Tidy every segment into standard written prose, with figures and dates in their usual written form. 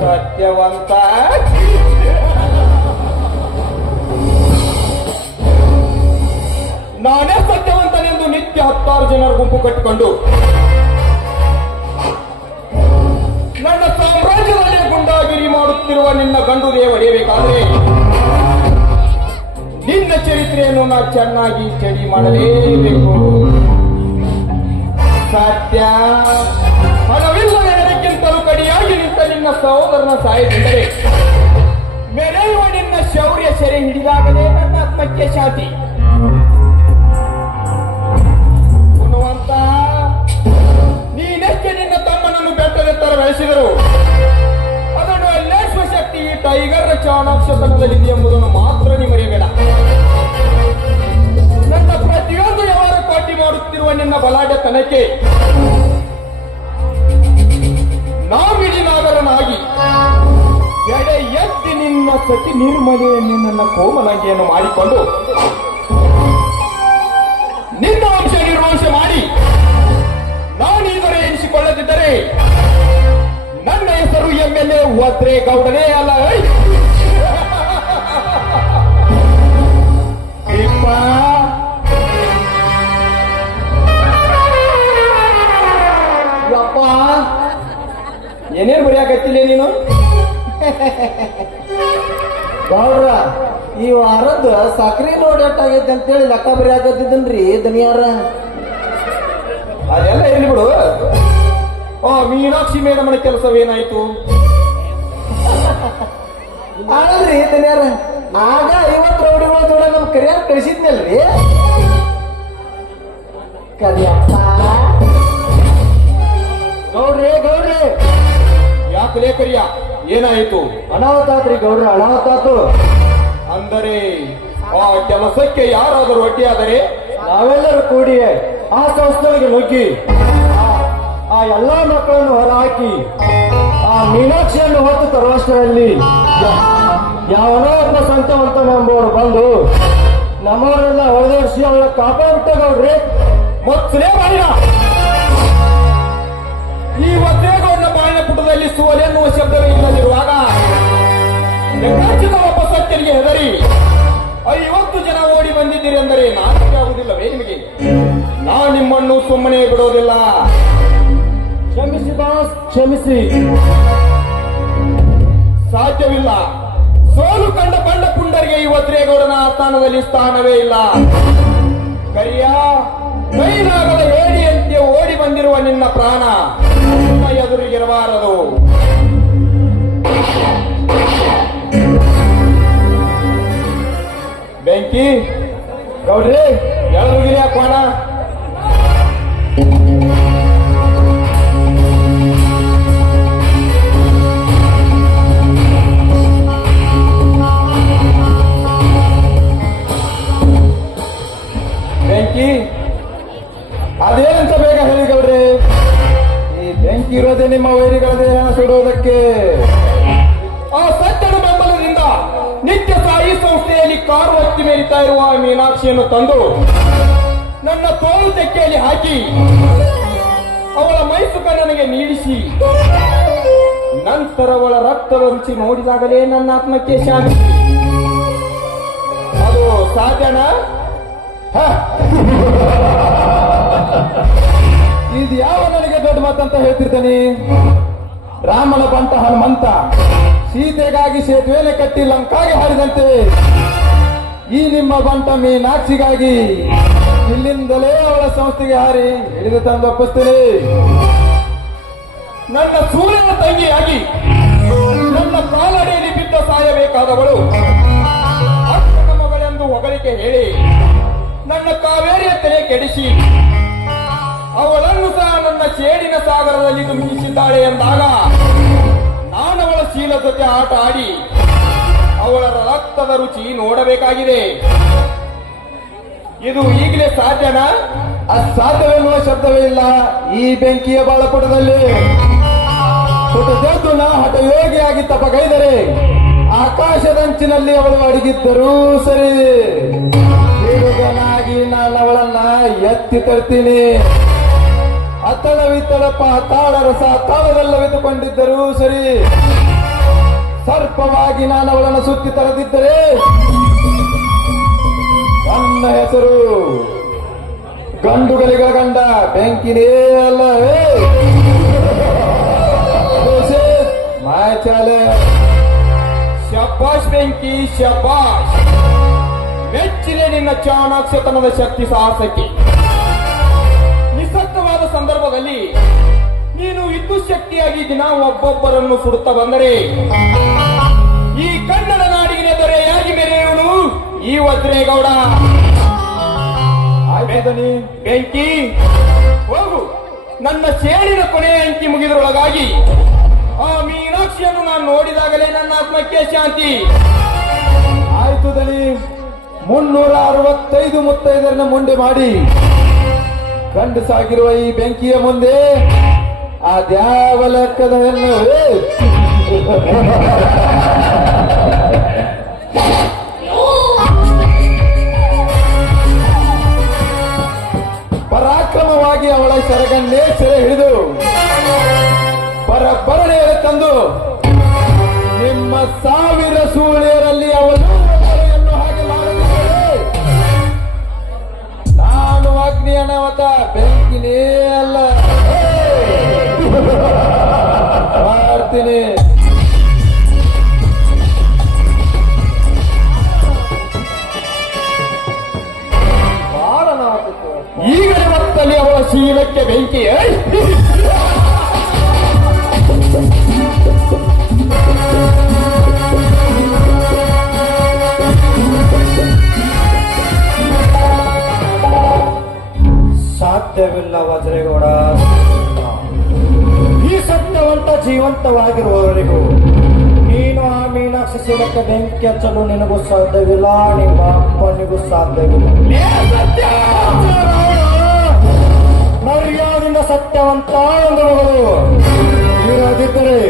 ಸತ್ಯವಂತ ನಾನೇ ಸತ್ಯವಂತನೆಂದು ನಿತ್ಯ 10 ಜನರ ಗುಂಪು ಕಟ್ಟಿಕೊಂಡು ನನ್ನ ಸಾಮ್ರಾಜ್ಯದಲ್ಲಿ ಗುಂಡಾಗಿರಿ ಮಾಡುತ್ತಿರುವ ನಿನ್ನ ಗಂಡು ದೇವ ಹೊಡೆಯಬೇಕಾದ್ರೆ ನಿನ್ನ ಚರಿತ್ರೆಯನ್ನು ನಾ ಚೆನ್ನಾಗಿ ಸ್ಟಡಿ ಮಾಡಲೇಬೇಕು. ಸತ್ಯ ಹಣವಿಲ್ಲವೆಲ್ಲಕ್ಕಿಂತಲೂ ಕಡಿಯಾಗಿ ನಿಂತ ನಿನ್ನ ಸಹೋದರನ ಸಾಯದಿದ್ದರೆ ಮೆರೆಯುವ ನಿನ್ನ ಶೌರ್ಯ ಸೆರೆ ಹಿಡಿದಾಗಲೇ ನನ್ನ ಆತ್ಮಕ್ಕೆ ಶಾಂತಿ. ಗುಣವಂತ, ನೀನೆಷ್ಟೇ ನಿನ್ನ ತಮ್ಮನನ್ನು ಬೆಟ್ಟದೆತ್ತರ ಬೆಳೆಸಿದರು ಅದನ್ನು ಅಲ್ಲೇಸುವ ಶಕ್ತಿ ಈ ಟೈಗರ್ ಚಾಣಾಕ್ಷತನದಲ್ಲಿದೆ ಎಂಬುದನ್ನು ಮಾತ್ರ ನೀ ಮರೆಯಬೇಡ. ನನ್ನ ಪ್ರತಿಯೊಂದು ಯಾವಾಗ ಪಾಟಿ ಮಾಡುತ್ತಿರುವ ನಿನ್ನ ಬಲಾಢ್ಯತನಕ್ಕೆ ನಾಮಿಡಿನಾಗರನಾಗಿ ಎಡೆ ಎತ್ತಿ ನಿನ್ನ ಸತಿ ನಿರ್ಮಲೆಯನ್ನು ನನ್ನ ಕೋಮಲಂಗಿಯನ್ನು ಮಾಡಿಕೊಂಡು ನಿನ್ನ ವಂಶ ನಿರ್ವಂಶ ಮಾಡಿ ನಾನೀದರೆ ಎನಿಸಿಕೊಳ್ಳದಿದ್ದರೆ ನನ್ನ ಹೆಸರು MLA ವದ್ರೆ ಗೌಡನೇ ಅಲ್ಲ. ಯಪ್ಪ, ಏನೇನು ಬರೆಯಾಕತ್ತಿಲ್ಲ ನೀನು? ಗೌಡ್ರ, ಈ ವಾರದ ಸಕ್ರಿ ಲೋಡ್ ಎಟ್ಟಾಗೈತೆ ಅಂತೇಳಿ ಲೆಕ್ಕ ಬರೆಯಾಕತ್ತಿದ್ದನ್ರಿ ದನಿಯಾರ. ಅದೆಲ್ಲ ಇರ್ಲಿ ಬಿಡು. ಮೀನಾಕ್ಷಿ ಮೇಡಮನ ಕೆಲಸವೇನಾಯ್ತು? ಅಲ್ರಿ ದನಿಯಾರ, ಆಗ 50 ರೌಡಿಗಳ ಜೋಡ ನಮ್ ಕರಿಯಾರ ಕಳಿಸಿದ್ನಲ್ರಿ. ಕರಿಯಪ್ಪ ಗೌಡ್ರಿ ಗೌಡ್ರಿ, ಯಾಕಲೇ ಕರಿಯ, ಏನಾಯಿತು? ಅನಾಹುತಾತ್ರಿ ಗೌಡ್ರ, ಅನಾಹುತಾತು. ಅಂದರೆ ಆ ಕೆಲಸಕ್ಕೆ ಯಾರಾದರೂ ಒಡ್ಡಿಯಾದರೆ ನಾವೆಲ್ಲರೂ ಕೂಡಿ ಆ ಸಂಸ್ಥೆಗೆ ನುಗ್ಗಿ ಆ ಎಲ್ಲಾ ಮಕ್ಕಳನ್ನು ಹೊರಹಾಕಿ ಆ ಮೀನಾಕ್ಷಿಯನ್ನು ಹೊತ್ತು ತರುವಷ್ಟರಲ್ಲಿ ಯಾವನೋ ಒಬ್ಬ ಸಂತವಂತನೆಂಬುವರು ಬಂದು ನಮ್ಮವರೆಲ್ಲ ಹೊಡೆದೋಡಿಸಿ ಅವಳ ಕಾಪಾಡ್ಬಿಟ್ಟ ಗೌಡ್ರಿ. ಮೊತ್ತಲೇ ಬಾಯಿನ ಈ ಒದ್ದೇಗೌಡನ ಬಾಯಿನ ಪುಟದಲ್ಲಿ ಸೋಲೆನ್ನುವ ಶಬ್ದವೇ ಇಲ್ಲದಿರುವಾಗ ಒಬ್ಬ ಸತ್ಯನಿಗೆ ಹೆದರಿ 50 ಜನ ಓಡಿ ಬಂದಿದ್ದೀರಿ ಅಂದರೆ ನಾಚಿಕೆ ಆಗುವುದಿಲ್ಲವೇ ನಿಮಗೆ? ನಾ ನಿಮ್ಮನ್ನು ಸುಮ್ಮನೆ ಬಿಡೋದಿಲ್ಲ. ಕ್ಷಮಿಸಿ ಬಾಸ್, ಕ್ಷಮಿಸಿ. ಸಾಧ್ಯವಿಲ್ಲ. ಸೋಲು ಕಂಡ ಬಂಡ ಪುಂಡರಿಗೆ ಈ ವಜ್ರೇಗೌಡನ ಸ್ಥಾನದಲ್ಲಿ ಸ್ಥಾನವೇ ಇಲ್ಲ. ಕರಿಯ ಕೈಲಾಗದ ಏಡಿಯಂತೆ ಓಡಿ ಬಂದಿರುವ ನಿನ್ನ ಪ್ರಾಣ ನಿನ್ನ ಎದುರಿಗಿರಬಾರದು. ಬೆಂಕಿ ಗೌಡ್ರಿ, ಎಳಗಿರಿ ಹಾಕೋಣ. ಬೆಂಕಿ ಅದೇನಂತ ಬೇಗ ಹೇಳಿ ಗೌಡ್ರಿ. ಈ ಬೆಂಕಿ ಇರೋದೇ ನಿಮ್ಮ ವೈರಿಗಳ ದೇಹ ಸುಡುವುದಕ್ಕೆ. ಆ ಸತ್ಯದ ಬೆಂಬಲದಿಂದ ನಿತ್ಯ ಸಾಯಿ ಸಂಸ್ಥೆಯಲ್ಲಿ ಕಾರು ಹತ್ತಿ ಮೇರಿತಾ ಇರುವ ಮೀನಾಕ್ಷಿಯನ್ನು ತಂದು ನನ್ನ ತೋಳು ತೆಕ್ಕೆಯಲ್ಲಿ ಹಾಕಿ ಅವಳ ಮೈಸುಕ ನನಗೆ ನೀಡಿಸಿ ನಂತರ ಅವಳ ರಕ್ತದ ರುಚಿ ನೋಡಿದಾಗಲೇ ನನ್ನ ಆತ್ಮಕ್ಕೆ ಶಾಂತಿ. ಅದು ಸಾಧ್ಯನಾ? ಇದು ಯಾವ ನನಗೆ ದೊಡ್ಡ ಮಾತಂತ ಹೇಳ್ತಿರ್ತಾನೆ? ರಾಮನ ಬಂಟ ಹನುಮಂತ ಸೀತೆಗಾಗಿ ಸೇತುವೆಲೆ ಕಟ್ಟಿ ಲಂಕಾಗೆ ಹಾರಿದಂತೆ ಈ ನಿಮ್ಮ ಬಂಟ ಮೀನಾಕ್ಷಿಗಾಗಿ ಇಲ್ಲಿಂದಲೇ ಅವಳ ಸಂಸ್ಥೆಗೆ ಹಾರಿ ಹಿಡಿದು ತಂದು ಒಪ್ಪಿಸ್ತೇನೆ. ನನ್ನ ಸೂರ್ಯನ ತಂಗಿಯಾಗಿ ನನ್ನ ಕಾಲಡಿಯಲ್ಲಿ ಬಿದ್ದ ಸಾಯಬೇಕಾದವಳು ಅಕ್ಕನ ಮಗಳೆಂದು ಹೊಗಳಿಕೆ ಹೇಳಿ ನನ್ನ ಕಾವೇರಿಯ ತಲೆ ಕೆಡಿಸಿ ಅವಳನ್ನು ಸಹ ನನ್ನ ಚೇಡಿನ ಸಾಗರದಲ್ಲಿ ಧುಮುಕಿಸಿದ್ದಾಳೆ ಎಂದಾಗ ನಾನವಳ ಶೀಲ ಜೊತೆ ಆಟ ಆಡಿ ಅವಳ ರಕ್ತದ ರುಚಿ ನೋಡಬೇಕಾಗಿದೆ. ಇದು ಈಗಲೇ ಸಾಧ್ಯನಾ? ಅಸಾಧ್ಯವೆನ್ನುವ ಶಬ್ದವೇ ಇಲ್ಲ ಈ ಬೆಂಕಿಯ ಬಾಳಪುಟದಲ್ಲಿ. ಹುಟ್ಟದೆದ್ದು ನಾ ಹಠಯೋಗಿಯಾಗಿ ತಪಗೈದರೆ ಆಕಾಶದಂಚಿನಲ್ಲಿ ಅವಳು ಅಡಗಿದ್ದರೂ ಸರಿ, ಹುಡುಗನಾಗಿ ನಾನು ಅವಳನ್ನ ಎತ್ತಿ ತರ್ತೀನಿ. ಅತಳ ವಿತಳ ಪಾತಾಳ ರಸ ತಾಳದಲ್ಲವಿತುಕೊಂಡಿದ್ದರೂ ಸರಿ, ಸರ್ಪವಾಗಿ ನಾನು ಅವಳನ್ನು ಸುತ್ತಿ ತರದಿದ್ದರೆ ನನ್ನ ಹೆಸರು ಗಂಡುಗಳಿಗಳ ಗಂಡ ಬೆಂಕಿನೇ ಅಲ್ಲ. ಮಾಯಚಾಲ ಶಬಾಷ್ ಬೆಂಕಿ ಶಬಾಷ್. ಮೆಚ್ಚಿಲೆ ನಿನ್ನ ಚಾಣಾಕ್ಷತನದ ಶಕ್ತಿ ಸಾಹಸಕ್ಕೆ. ನಿಸಕ್ತವಾದ ಸಂದರ್ಭದಲ್ಲಿ ನೀನು ವಿದ್ಯುತ್ ಶಕ್ತಿಯಾಗಿ ದಿನ ಒಬ್ಬೊಬ್ಬರನ್ನು ಸುಡುತ್ತಾ ಬಂದರೆ ಈ ಕನ್ನಡ ನಾಡಿನ ದೊರೆಯಾಗಿ ಮೆರೆಯುವನು ಈ ವಜ್ರೇಗೌಡ. ಆಯ್ತದನಿ ಬೆಂಕಿ ಹೋಗು. ನನ್ನ ಸೇಡಿನ ಕೊನೆಯ ಅಂಕಿ ಮುಗಿದರೊಳಗಾಗಿ ಆ ಮೀನಾಕ್ಷಿಯನ್ನು ನಾನು ನೋಡಿದಾಗಲೇ ನನ್ನ ಆತ್ಮಕ್ಕೆ ಶಾಂತಿ. ಆಯ್ತು ದನಿ. 365 ಮುತ್ತೈದರನ್ನ ಮುಂದೆ ಮಾಡಿ ಕಂಡು ಸಾಗಿರುವ ಈ ಬೆಂಕಿಯ ಮುಂದೆ ಅದ್ಯಾವ ಲೆಕ್ಕದ ಹೆಣ್ಣು? ಪರಾಕ್ರಮವಾಗಿ ಅವಳ ಸೆರಗನ್ನೇ ಸೆರೆ ಹಿಡಿದು ಬರಬರನೆ ತಂದು ನಿಮ್ಮ 1000 ಸೂಳೆಯರಲ್ಲಿ ಅವಳು ಒಬ್ಬಳೆಯನ್ನು ಹಾಗೆ ಮಾಡಲಿದ್ದಾರೆ. ನಾನು ಅಗ್ನಿ ಅನಾವತ ಬೆಂಕಿನೇ ಅಲ್ಲ. ಮಾಡ್ತೀನಿ. ಈಗಲೇ ಮತ್ತಲ್ಲಿ ಅವಳ ಶೀಲಕ್ಕೆ ಬೆಂಕಿ. ಸಾಧ್ಯವಿಲ್ಲ ವಜ್ರೇಗೌಡ. ಈ ಸತ್ಯವಂತ ಜೀವಂತವಾಗಿರುವವರೆಗೂ ನೀನು ಆ ಮೀನಾಕ್ಷಿ ಶೀಲಕ್ಕೆ ಬೆಂಕಿ ಹಚ್ಚಲು ನಿನಗೂ ಸಾಧ್ಯವಿಲ್ಲ, ನಿಮ್ಮ ಅಪ್ಪನಿಗೂ ಸಾಧ್ಯವಿಲ್ಲ. ಮರ್ಯಾದಿಂದ ಸತ್ಯವಂತ ಎಂದವರು ಇರದಿದ್ದರೆ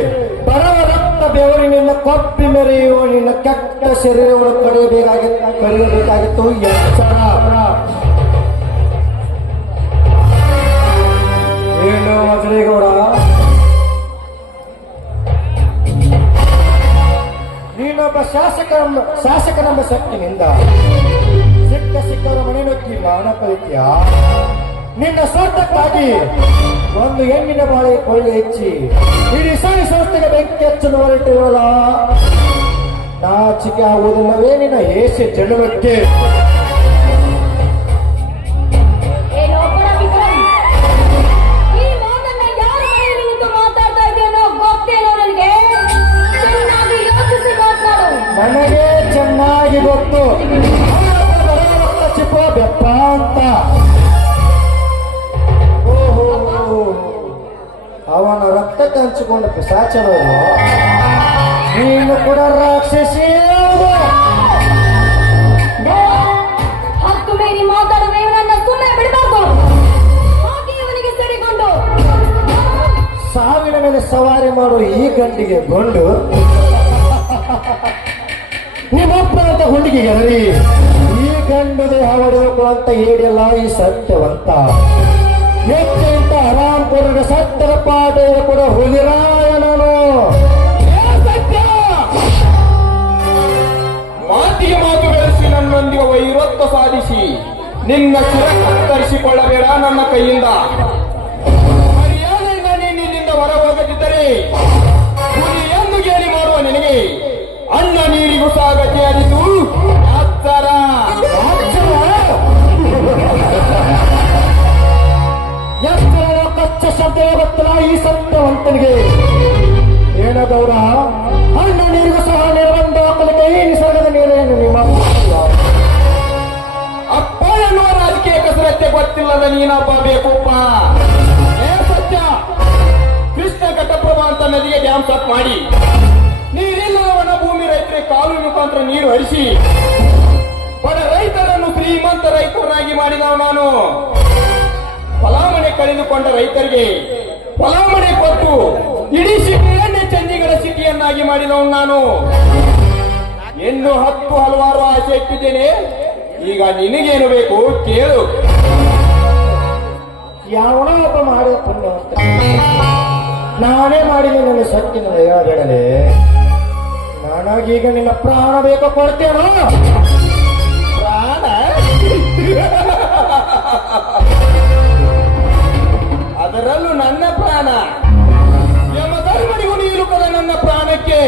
ಬರವ ರಕ್ತ ಬೆವರಿನಿಂದ ಕೊಪ್ಪಿ ಮೆರೆಯುವ ನಿನ್ನ ಕೆಟ್ಟ ಶರೀರವನ್ನು ಕರೆಯಬೇಕಾಗಿತ್ತು. ಎಚ್ಚರ. ಏನು ವಜ್ರೇಗೌಡ, ನೀನೊಬ್ಬ ಶಾಸಕನೆಂಬ ಶಕ್ತಿನಿಂದ ಸಿಕ್ಕವರ ಮನೆ ನುಗ್ಗಿ ಮಾನ ಕಲಿತೀಯ. ನಿನ್ನ ಸ್ವಾರ್ಥಕ್ಕಾಗಿ ಒಂದು ಹೆಣ್ಣಿನ ಬಾಳೆ ಕೊಳ್ಳೆ ಹೆಚ್ಚಿ ಇಡೀ ಸಂಸ್ಥೆಗೆ ಬೆಂಕಿ ಹಚ್ಚಲು ಹೊರಟಿರೋಲ್ಲ. ನಾಚಿಕೆ ಆಗುವುದಿಲ್ಲವೇ ನಿನ್ನ ಏಷ್ಯ ಜನ್ಮಕ್ಕೆ? ನನಗೆ ಚೆನ್ನಾಗಿ ಗೊತ್ತು ಚಿಪ್ಪ ಬೆಪ್ಪ ಅಂತ. ಓಹೋ, ಅವನ ರಕ್ತಕ್ಕೆ ಹಂಚಿಕೊಂಡ ಪಿಶಾಚನವರು. ನೀನು ಕೂಡ ರಾಕ್ಷಸಿ. ಹಕ್ಕು ಮೀರಿ ಮಾತಾಡುವ ಇವನನ್ನ ಸುಮ್ಮನೆ ಬಿಡಬೇಕು. ಹಾಗೆ ಇವನಿಗೆ ಸರಿಗೊಂಡು ಸಾವಿನ ಮೇಲೆ ಸವಾರಿ ಮಾಡುವ ಈ ಗಂಡಿಗೆ ಗೊಂಡು ನಿಮ್ಮಪ್ಪನಂತ ಹುಂಡಿಗೆ ಗೆದರಿ ಈ ಗಂಡದೆ ಹೊಡೆಯಬೇಕು ಅಂತ ಹೇಳಿಲ್ಲ ಈ ಸತ್ಯವಂತ. ಹೆಚ್ಚಿಂತ ಆರಾಮ್ ಕೊಡ ಸತ್ಯದ ಪಾಠ ಕೂಡ ಹುಲಿರಾಯಣನು. ಮಾತಿಗೆ ಮಾತು ಬೆಳೆಸಿ ನನ್ನೊಂದಿಗೆ ವೈರತ್ವ ಸಾಧಿಸಿ ನಿನ್ನ ಚಿರ ಕತ್ತರಿಸಿಕೊಳ್ಳಬೇಡ ನನ್ನ ಕೈಯಿಂದ. ಮರ್ಯಾದೆಯಿಂದ ನೀನು ಇಲ್ಲಿಂದ ಹೊರ ಹೋಗದಿದ್ದರೆ ಹುಲಿಯನ್ನು ಗೇಲಿ ಮಾಡುವ ನಿನಗೆ ಅನ್ನ ನೀರಿಗೂ ಸಹ ಗತಿಯಾದಿತು. ಅಚ್ಚರ ಎಷ್ಟು ಕಚ್ಚ ಶಬ್ದ ಗೊತ್ತಿಲ್ಲ ಈ ಸತ್ಯವಂತನಿಗೆ. ಏನದವರ ಅಣ್ಣ ನೀರಿಗೂ ಸಹ ನಿರ್ಬಂಧ ಹಾಕಲಿಕ್ಕೆ ಈ ನಿಸರ್ಗದ ನೀರೇನು ನಿಮ್ಮ ಅಪ್ಪ ಎನ್ನುವ ರಾಜಕೀಯ ಕಸರತ್ತೆ ಗೊತ್ತಿಲ್ಲದ ನೀನಪ್ಪ ಬೇಕಪ್ಪ. ಏ ಸತ್ಯ, ಕೃಷ್ಣ ಘಟಪ್ರಭಾ ಅಂತ ನದಿಗೆ ಡ್ಯಾಮ್ ಸ್ಟಾಪ್ ಮಾಡಿ ನೀರಿಲ್ಲದವನ ಭೂಮಿ ರೈತರಿಗೆ ಕಾಲು ಮುಖಾಂತರ ನೀರು ಹರಿಸಿ ಬಡ ರೈತರನ್ನು ಶ್ರೀಮಂತ ರೈತರನ್ನಾಗಿ ಮಾಡಿದವ ನಾನು. ಫಲಾಮಣೆ ಕಳೆದುಕೊಂಡ ರೈತರಿಗೆ ಫಲಾಮಣೆ ಕೊಟ್ಟು ಇಡೀ ಸಿಟಿಯನ್ನೇ ಚಂದಿಗಡ ಸಿಟಿಯನ್ನಾಗಿ ಮಾಡಿದವನು ನಾನು. ಇನ್ನು 10 ಹಲವಾರು ಆಸೆ ಇಟ್ಟಿದ್ದೇನೆ. ಈಗ ನಿನಗೇನು ಬೇಕು ಕೇಳು. ಯಾವನೋ ಒಬ್ಬ ಮಾಡಿದ ಪುಣ್ಯವಂತ ನಾನೇ ಮಾಡಿದೆ ನನ್ನ ಶಕ್ತಿ ನನ್ನ ಹೇಳಬೇಡಲೆ. ನನಗೀಗ ನಿನ್ನ ಪ್ರಾಣ ಬೇಕೋ ಕೊಡ್ತೇನೋ? ಪ್ರಾಣ ಅದರಲ್ಲೂ ನನ್ನ ಪ್ರಾಣ ಎಂಬ ಧರ್ಮನಿಗೂ ನೀಲುಕದ ನನ್ನ ಪ್ರಾಣಕ್ಕೆ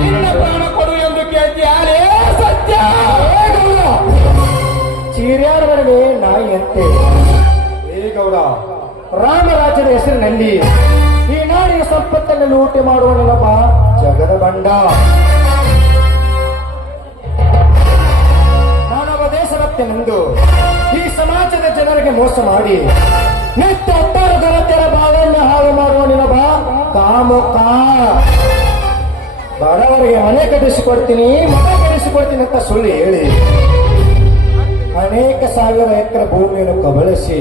ನಿನ್ನ ಪ್ರಾಣ ಕೊಡು ಎಂದು ಕೇಳ್ತೀಯಾರೇ ಸತ್ಯ? ಚೀರ್ಯಾಡವರೇ ನಾಯಿಯಂತೆ. ಏ ಗೌಡ, ರಾಮರಾಜ್ಯದ ಹೆಸರಿನಲ್ಲಿ ಈ ನಾಡಿನ ಸಂಪತ್ತನ್ನು ಲೂಟಿ ಮಾಡುವ ನಿನ್ನೊಬ್ಬ ಜಗದ ಬಂಡ. ನಾನೊಬ್ಬ ದೇಶಭಕ್ತನೆಂದು ಈ ಸಮಾಜದ ಜನರಿಗೆ ಮೋಸ ಮಾಡಿ ನಿತ್ಯ 10 ಗಣತೆಯರ ಬಾಳನ್ನು ಹಾಳು ಮಾಡುವ ನಿನ್ನೊಬ್ಬ ಕಾಮುಕ. ಬಡವರಿಗೆ ಮನೆ ಕಟ್ಟಿಸಿಕೊಡ್ತೀನಿ, ಮನೆ ಕಟ್ಟಿಸಿಕೊಡ್ತೀನಿ ಅಂತ ಸುಳ್ಳು ಹೇಳಿ ಅನೇಕ ಸಾವಿರ ಎಕರೆ ಭೂಮಿಯನ್ನು ಕಬಳಿಸಿ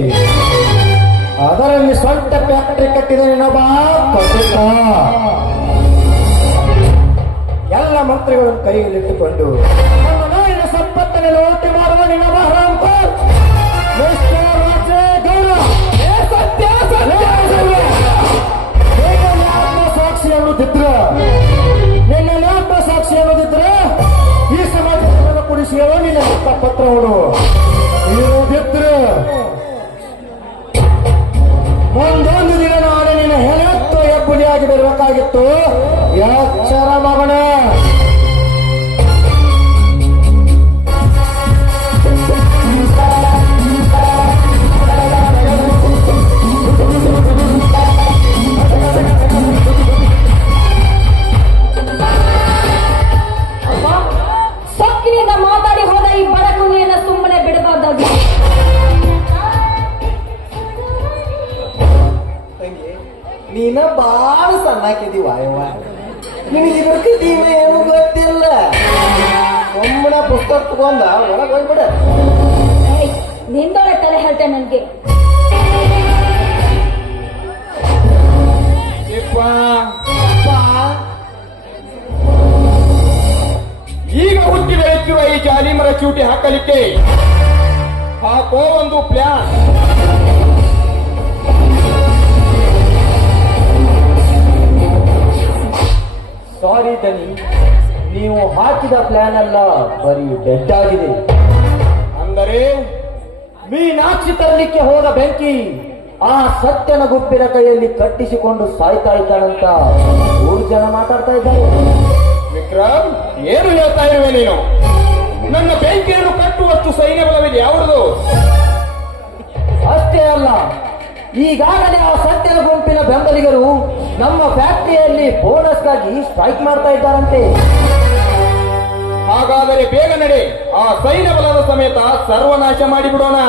ಅದರಲ್ಲಿ ಸ್ವಂತ ಫ್ಯಾಕ್ಟರಿ ಕಟ್ಟಿದ ನಿನ್ನೊಬ್ಬ ಪಟುಕ. ಎಲ್ಲ ಮಂತ್ರಿಗಳನ್ನು ಕೈಯಲ್ಲಿಟ್ಟುಕೊಂಡು ನಮ್ಮ ನಾಡಿನ ಸಂಪತ್ತನ್ನು ಲೂಟಿ ಮಾಡುವ ನಿನ್ನೊಬ್ಬ ಹರಾಮ್ಖೋರ್ ಮಿಸ್ಟರ್ ರಾಜೇಗೌಡ. ಸಾಕ್ಷಿ ಅನ್ನೋದಿದ್ರ ನಿನ್ನಲ್ಲಿ ಆತ್ಮಸಾಕ್ಷಿ ಅನ್ನೋದಿದ್ರ ಈ ಸಮಾಜವನ್ನು ಕುಡಿಸಿ ನಿನ್ನ ಪತ್ರವನ್ನು ಇರೋದಿದ್ರೆ ಒಂದೊಂದು ದಿನ ನಾನು ನಿನ್ನ ಹೆಣತ್ತು ಹೆಬ್ಬುಲಿಯಾಗಿ ಬರಬೇಕಾಗಿತ್ತು. ಎಚ್ಚರ ಮಗನ. ಅಪ್ಪ, ಸೊಕ್ಕಿನಿಂದ ಮಾತಾಡಿ ಹೋದ ಈ ಬಡಕುಣಿಯನ್ನ ಸುಮ್ಮನೆ ಬಿಡಬಾರ್ದಾಗಿ. ನೀನ ಬಾಳ ಸಣ್ಣಾಕಿದೀವ ಅಯ್ಯವ್ವ, ನಿನಗೆ ಇದ್ರ ಕಥೀಮ ಏನು ಗೊತ್ತಿಲ್ಲ. ಒಮ್ಮನ ಪುಸ್ತಕ ತಗೊಂಡ ಒಳಗೆ ಹೋಗ್ಬಿಡ. ಏಯ್, ನಿಂದೊಳೆ ತಲೆ ಹೇಳ್ತೆ ನನ್ಗೆ. ಯಪ್ಪ, ಈಗ ಹುಟ್ಟಿ ಬೆಳೆಯುತ್ತಿರುವ ಈ ಜಾಲಿಮರ ಚೂಟಿ ಹಾಕಲಿಕ್ಕೆ ಹಾಕೋ ಒಂದು ಪ್ಲಾನ್. ಸಾರಿ ದನಿ, ನೀವು ಹಾಕಿದ ಪ್ಲಾನ್ ಅಲ್ಲ, ಬರೀ ಡೆಡ್ ಆಗಿದೆ. ಅಂದರೆ ಮೀನಾಕ್ಷಿ ತರಲಿಕ್ಕೆ ಹೋದ ಬೆಂಕಿ ಆ ಸತ್ಯನ ಗುಪ್ಪಿನ ಕೈಯಲ್ಲಿ ಕಟ್ಟಿಸಿಕೊಂಡು ಸಾಯ್ತಾ ಇದ್ದಾಳಂತ 3 ಜನ ಮಾತಾಡ್ತಾ ಇದ್ದಾರೆ. ವಿಕ್ರಮ್, ಏನು ಹೇಳ್ತಾ ಇರುವೆ ನೀನು? ನನ್ನ ಬೆಂಕಿಯನ್ನು ಕಟ್ಟುವಷ್ಟು ಸೈನ್ಯ ಬಲವಿದೆ ಯಾವುದು? ಅಷ್ಟೇ ಅಲ್ಲ, ಈಗಾಗಲೇ ಆ ಸತ್ಯನ ಗುಂಪಿನ ಬೆಂಬಲಿಗರು ನಮ್ಮ ಫ್ಯಾಕ್ಟರಿಯಲ್ಲಿ ಬೋನಸ್ಗಾಗಿ ಸ್ಟ್ರೈಕ್ ಮಾಡ್ತಾ ಇದ್ದಾರಂತೆ. ಹಾಗಾದರೆ ಬೇಗ ನಡೆ, ಆ ಸೈನ್ಯ ಬಲದ ಸಮೇತ ಸರ್ವನಾಶ ಮಾಡಿಬಿಡೋಣ.